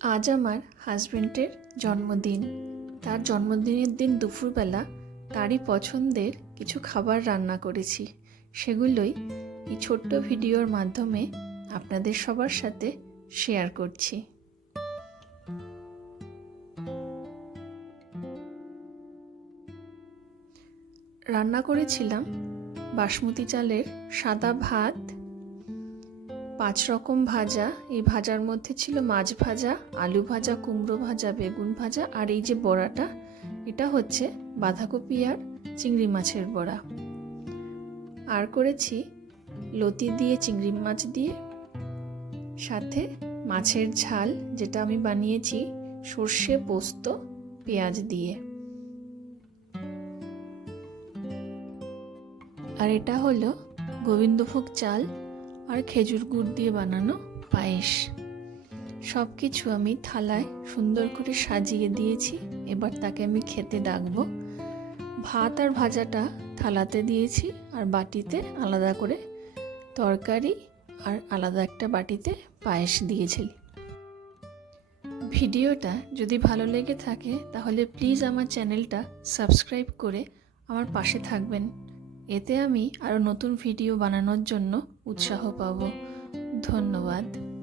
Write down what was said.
আজ আমার হাজব্যান্ডের জন্মদিন। তার জন্মদিনের দিন দুপুরবেলা তারই পছন্দের কিছু খাবার রান্না করেছি। সেগুলোই এই ছোট্ট ভিডিওর মাধ্যমে আপনাদের সবার সাথে শেয়ার করছি। রান্না করেছিলাম বাসমতি চালের সাদা ভাত পাঁচ রকম ভাজা, এই ভাজার মধ্যে ছিল মাছ ভাজা, আলু ভাজা, কুমড়ো ভাজা, বেগুন ভাজা আর এই যে বড়াটা, এটা হচ্ছে বাঁধাকপি আর চিংড়ি মাছের বড়া। আর করেছি লতি দিয়ে চিংড়ি মাছ দিয়ে, সাথে মাছের ঝাল যেটা আমি বানিয়েছি, সর্ষে পোস্ত, পেঁয়াজ দিয়ে। আর এটা হলো গোবিন্দভোগ চাল আর খেজুর গুড় দিয়ে বানানো পায়েস। সব কিছু আমি থালায় সুন্দর করে সাজিয়ে দিয়েছি। এবার তাকে আমি খেতে ডাকবো। ভাত আর ভাজাটা থালাতে দিয়েছি আর বাটিতে আলাদা করে তরকারি আর আলাদা একটা বাটিতে পায়েস দিয়েছি। ভিডিওটা যদি ভালো লেগে থাকে তাহলে প্লিজ আমার চ্যানেলটা সাবস্ক্রাইব করে আমার পাশে থাকবেন। এতে আমি আরও নতুন ভিডিও বানানোর জন্য উৎসাহ পাব। ধন্যবাদ।